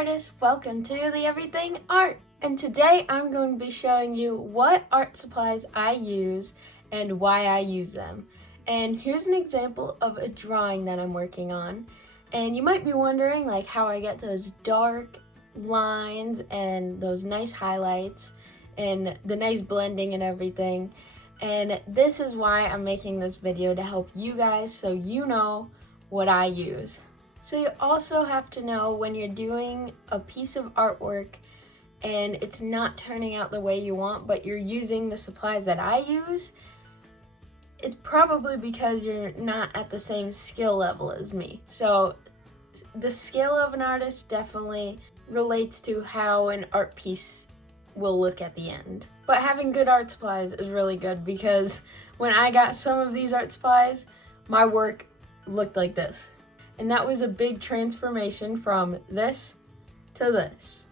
artists, welcome to the Everything Art. And today I'm going to be showing you what art supplies I use and why I use them. And here's an example of a drawing that I'm working on. And you might be wondering like how I get those dark lines and those nice highlights and the nice blending and everything. And this is why I'm making this video, to help you guys so you know what I use. So you also have to know when you're doing a piece of artwork and it's not turning out the way you want, but you're using the supplies that I use, it's probably because you're not at the same skill level as me. So the skill of an artist definitely relates to how an art piece will look at the end. But having good art supplies is really good, because when I got some of these art supplies, my work looked like this. And that was a big transformation from this to this.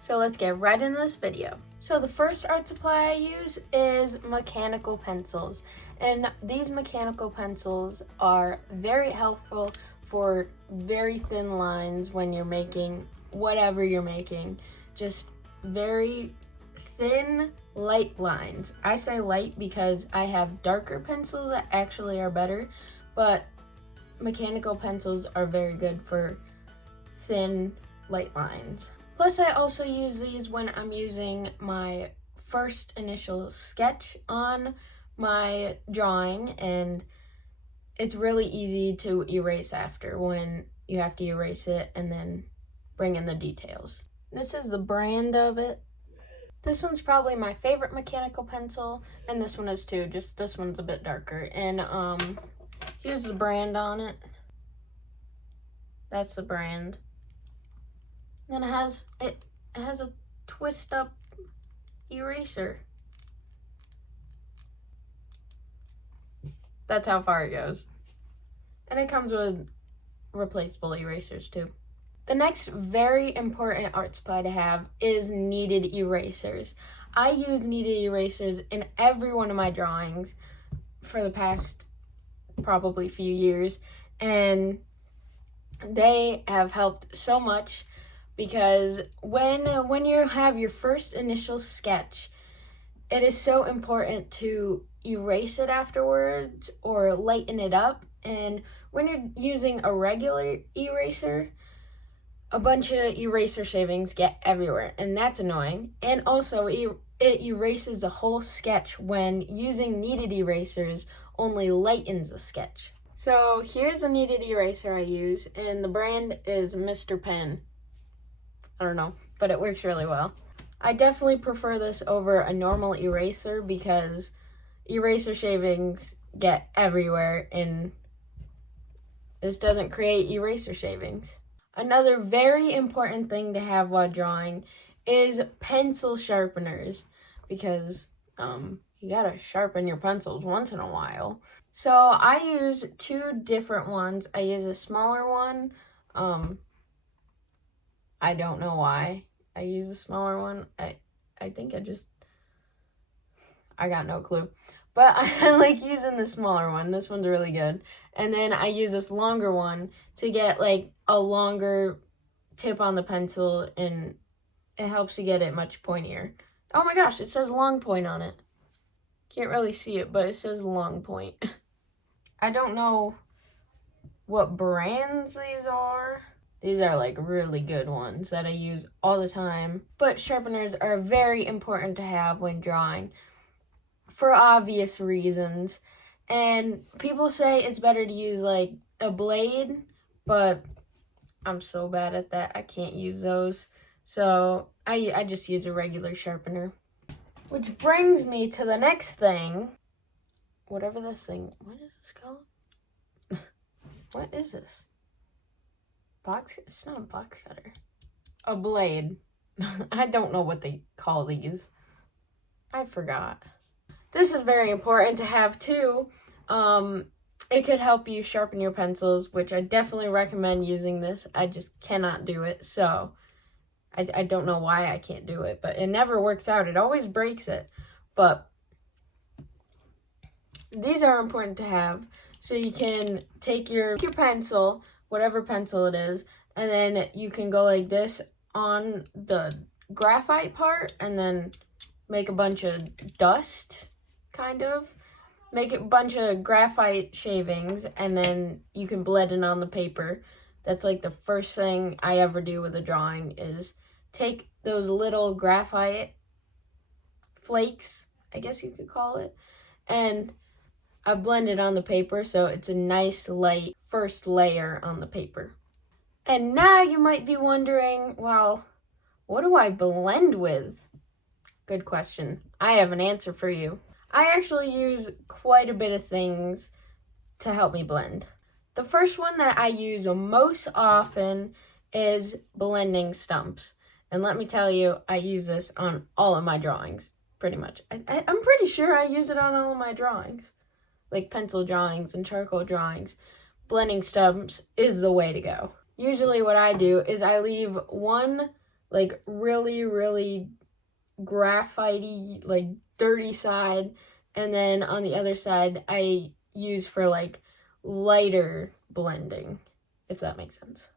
So let's get right into this video. So the first art supply I use is mechanical pencils. And these mechanical pencils are very helpful for very thin lines when you're making whatever you're making. Just very thin, light lines. I say light because I have darker pencils that actually are better, but mechanical pencils are very good for thin, light lines. Plus, I also use these when I'm using my first initial sketch on my drawing, and it's really easy to erase after when you have to erase it and then bring in the details. This is the brand of it. This one's probably my favorite mechanical pencil, and this one is too, just this one's a bit darker. And here's the brand on it. That's the brand. Then it has a twist up eraser. That's how far it goes. And it comes with replaceable erasers too. The next very important art supply to have is kneaded erasers. I use kneaded erasers in every one of my drawings for the past probably few years, and they have helped so much, because when you have your first initial sketch, it is so important to erase it afterwards or lighten it up. And when you're using a regular eraser, a bunch of eraser shavings get everywhere, and that's annoying. And also it erases the whole sketch, when using kneaded erasers only lightens the sketch. So here's a kneaded eraser I use, and the brand is Mr. Pen. I don't know, but it works really well. I definitely prefer this over a normal eraser, because eraser shavings get everywhere and this doesn't create eraser shavings. Another very important thing to have while drawing is pencil sharpeners, because you gotta sharpen your pencils once in a while. So I use two different ones. I use a smaller one. I don't know why I use a smaller one. I think I got no clue. But I like using the smaller one. This one's really good. And then I use this longer one to get like a longer tip on the pencil, and it helps to get it much pointier. Oh my gosh, it says long point on it. Can't really see it, but it says long point. I don't know what brands these are. These are like really good ones that I use all the time. But sharpeners are very important to have when drawing, for obvious reasons. And people say it's better to use like a blade, but I'm so bad at that, I can't use those. So I just use a regular sharpener. Which brings me to the next thing. Whatever this thing, what is this called? What is this? It's not a box cutter. A blade. I don't know what they call these. I forgot. This is very important to have too. It could help you sharpen your pencils, which I definitely recommend using this. I just cannot do it, so I don't know why I can't do it, but it never works out. It always breaks it. But these are important to have, so you can take your pencil, whatever pencil it is, and then you can go like this on the graphite part and then make a bunch of dust, kind of. Make a bunch of graphite shavings, and then you can blend it on the paper. That's like the first thing I ever do with a drawing is take those little graphite flakes, I guess you could call it, and I blend it on the paper so it's a nice light first layer on the paper. And now you might be wondering, well, what do I blend with? Good question. I have an answer for you. I actually use quite a bit of things to help me blend. The first one that I use most often is blending stumps. And let me tell you, I use this on all of my drawings, pretty much. I'm pretty sure I use it on all of my drawings, like pencil drawings and charcoal drawings. Blending stumps is the way to go. Usually what I do is I leave one like really graphite-y, like dirty side, and then on the other side I use for like lighter blending, if that makes sense.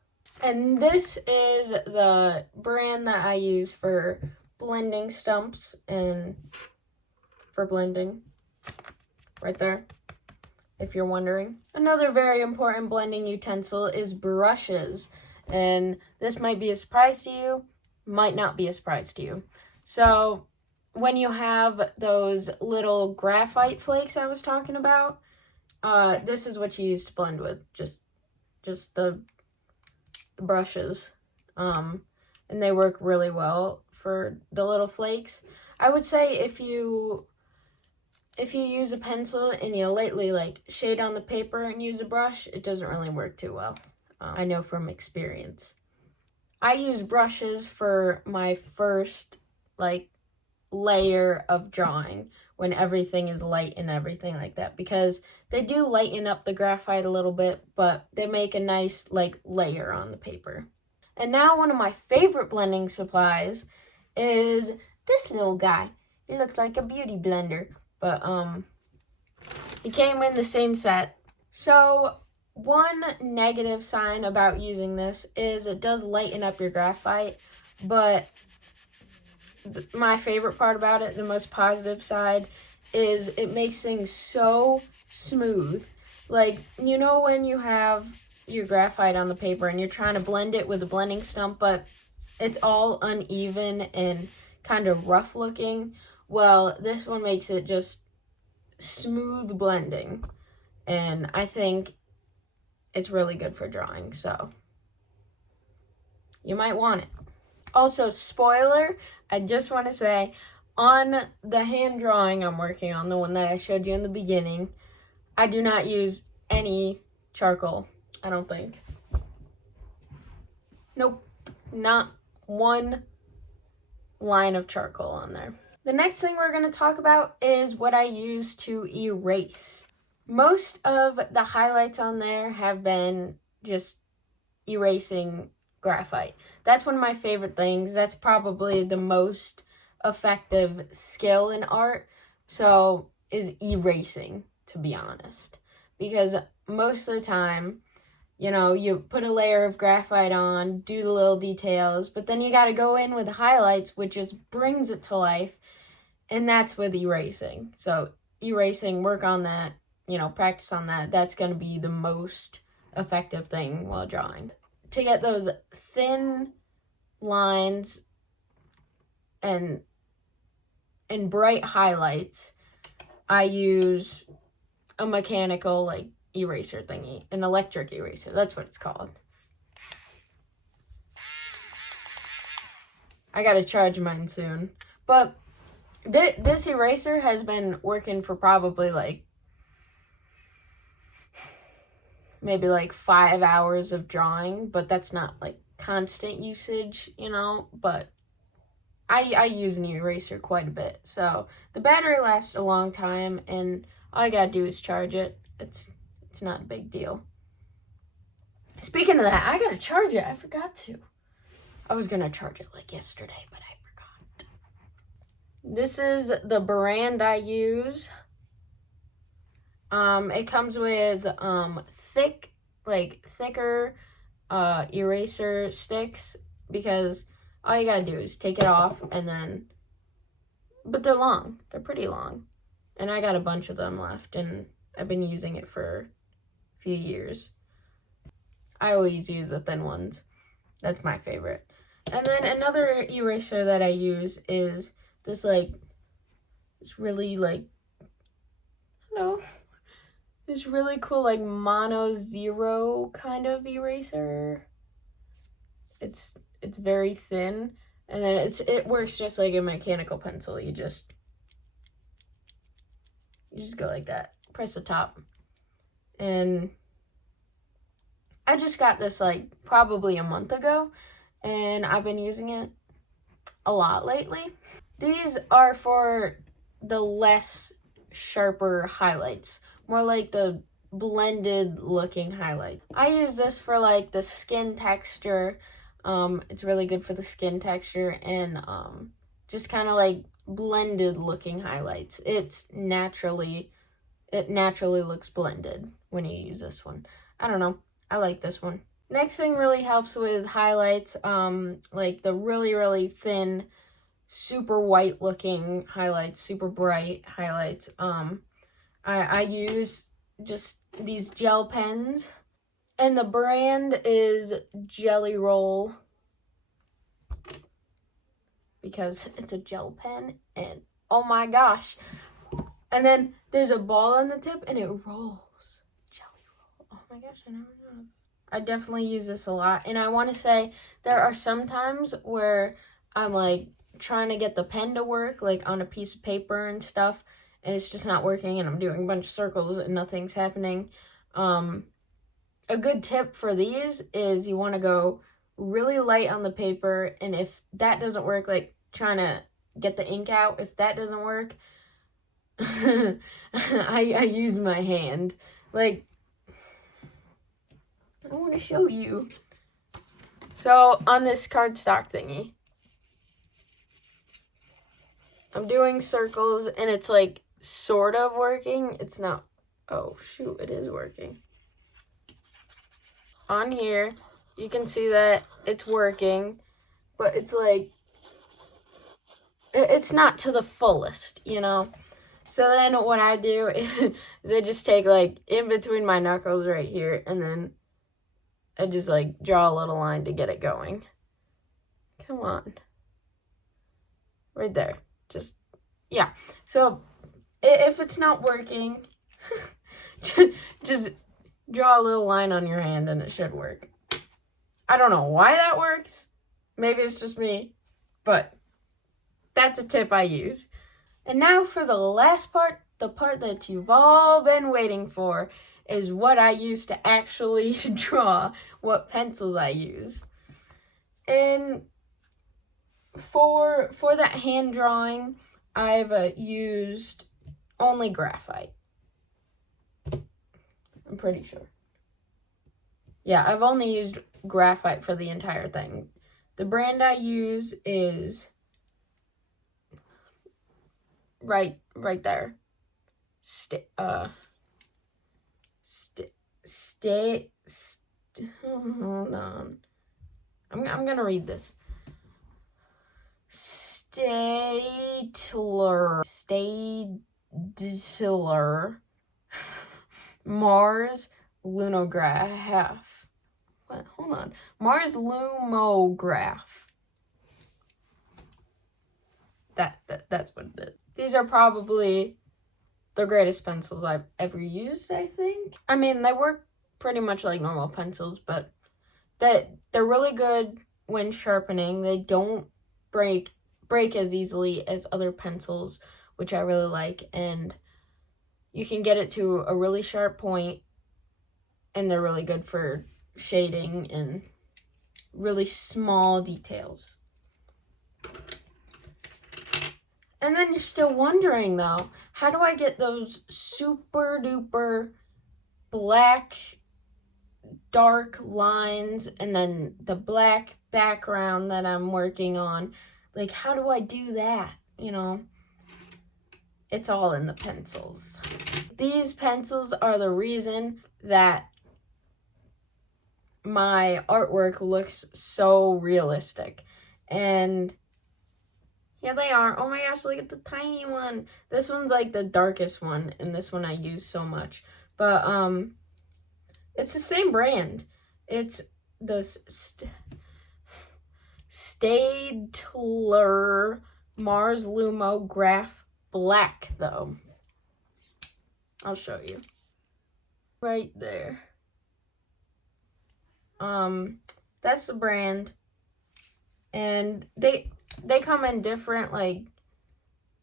And this is the brand that I use for blending stumps and for blending, right there, if you're wondering. Another very important blending utensil is brushes, and this might be a surprise to you, might not be a surprise to you. So when you have those little graphite flakes I was talking about, this is what you use to blend with, just the brushes, and they work really well for the little flakes. I would say if you use a pencil and you lightly like shade on the paper and use a brush, it doesn't really work too well. I know from experience. I use brushes for my first like layer of drawing when everything is light and everything like that, because they do lighten up the graphite a little bit, but they make a nice like layer on the paper. And now one of my favorite blending supplies is this little guy. He looks like a beauty blender, but he came in the same set. So one negative sign about using this is it does lighten up your graphite, but my favorite part about it, the most positive side, is it makes things so smooth. Like, you know when you have your graphite on the paper and you're trying to blend it with a blending stump, but it's all uneven and kind of rough looking? Well, this one makes it just smooth blending, and I think it's really good for drawing, so you might want it. Also, spoiler, I just want to say, on the hand drawing I'm working on, the one that I showed you in the beginning, I do not use any charcoal, I don't think. Nope, not one line of charcoal on there. The next thing we're going to talk about is what I use to erase. Most of the highlights on there have been just erasing graphite. That's one of my favorite things. That's probably the most effective skill in art, so is erasing, to be honest. Because most of the time, you know, you put a layer of graphite on, do the little details, but then you got to go in with highlights, which just brings it to life, and that's with erasing. So erasing, work on that, you know, practice on that. That's going to be the most effective thing while drawing. To get those thin lines and bright highlights, I use a mechanical like eraser thingy, an electric eraser. That's what it's called. I gotta charge mine soon. But this eraser has been working for probably like maybe like 5 hours of drawing, but that's not like constant usage, you know, but I use an eraser quite a bit. So the battery lasts a long time, and all I gotta do is charge it. It's not a big deal. Speaking of that, I gotta charge it. I forgot to. I was gonna charge it like yesterday, but I forgot. This is the brand I use. It comes with thicker eraser sticks, because all you gotta do is take it off and then, but they're long. They're pretty long. And I got a bunch of them left and I've been using it for a few years. I always use the thin ones. That's my favorite. And then another eraser that I use is this this really I don't know, this really cool mono zero kind of eraser. It's very thin, and then it works just like a mechanical pencil. You just go like that, press the top, and I just got this probably a month ago, and I've been using it a lot lately. These are for the less sharper highlights, more like the blended looking highlight. I use this for the skin texture. It's really good for the skin texture and just kind of blended looking highlights. It naturally looks blended when you use this one. I don't know. I like this one. Next thing really helps with highlights, like the really thin, super white looking highlights, super bright highlights. I use just these gel pens, and the brand is Jelly Roll because it's a gel pen, and oh my gosh. And then there's a ball on the tip and it rolls. Jelly Roll. Oh my gosh, I never know. I definitely use this a lot, and I want to say there are some times where I'm trying to get the pen to work on a piece of paper and stuff, and it's just not working, and I'm doing a bunch of circles and nothing's happening. A good tip for these is you want to go really light on the paper, and if that doesn't work, trying to get the ink out, if that doesn't work, I use my hand. I want to show you. So on this cardstock thingy, I'm doing circles, and it's sort of working. It's not. Oh shoot, it is working. On here, you can see that it's working, but it's it's not to the fullest, you know? So then what I do is I just take in between my knuckles right here, and then I just draw a little line to get it going. Come on. Right there. Just, yeah. So if it's not working, just draw a little line on your hand and it should work. I don't know why that works. Maybe it's just me, but that's a tip I use. And now for the last part, the part that you've all been waiting for, is what I use to actually draw, what pencils I use. And for that hand drawing, I've used only graphite. I'm pretty sure. Yeah, I've only used graphite for the entire thing. The brand I use is right there. Hold on. I'm gonna read this. Staedtler Mars Lunograph. What? Hold on. Mars Lumograph. That's what it is. These are probably the greatest pencils I've ever used, I think. I mean, they work pretty much like normal pencils, but they're really good when sharpening. They don't break as easily as other pencils, which I really like, and you can get it to a really sharp point, and they're really good for shading and really small details. And then you're still wondering, though, how do I get those super duper black dark lines and then the black background that I'm working on? How do I do that? You know, it's all in the pencils. These pencils are the reason that my artwork looks so realistic. And here they are. Oh my gosh, look at the tiny one. This one's like the darkest one, and this one I use so much. But it's the same brand. It's the Staedtler Mars Lumo Graph Black, though. I'll show you. Right there. That's the brand. And they come in different, like,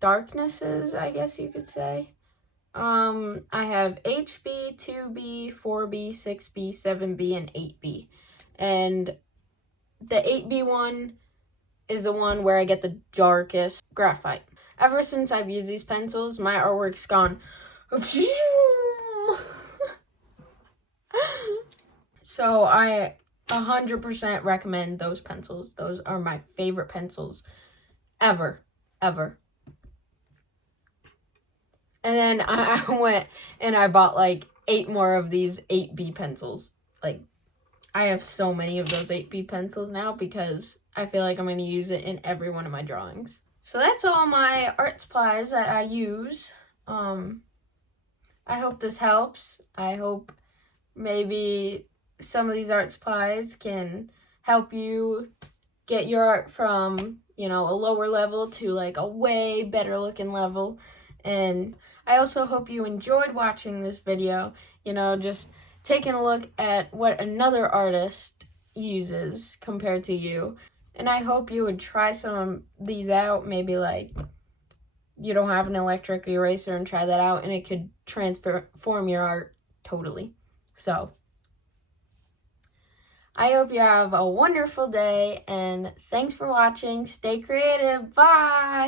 darknesses, I guess you could say. I have HB, 2B, 4B, 6B, 7B, and 8B. And the 8B one is the one where I get the darkest graphite. Ever since I've used these pencils, my artwork's gone. So I 100% recommend those pencils. Those are my favorite pencils ever. And then I went and I bought like 8 more of these 8B pencils. Like, I have so many of those 8B pencils now because I feel like I'm going to use it in every one of my drawings. So that's all my art supplies that I use. I hope this helps. I hope maybe some of these art supplies can help you get your art from, you know, a lower level to like a way better looking level. And I also hope you enjoyed watching this video, you know, just taking a look at what another artist uses compared to you. And I hope you would try some of these out, maybe like you don't have an electric eraser and try that out, and it could transform your art totally. So I hope you have a wonderful day, and thanks for watching. Stay creative. Bye!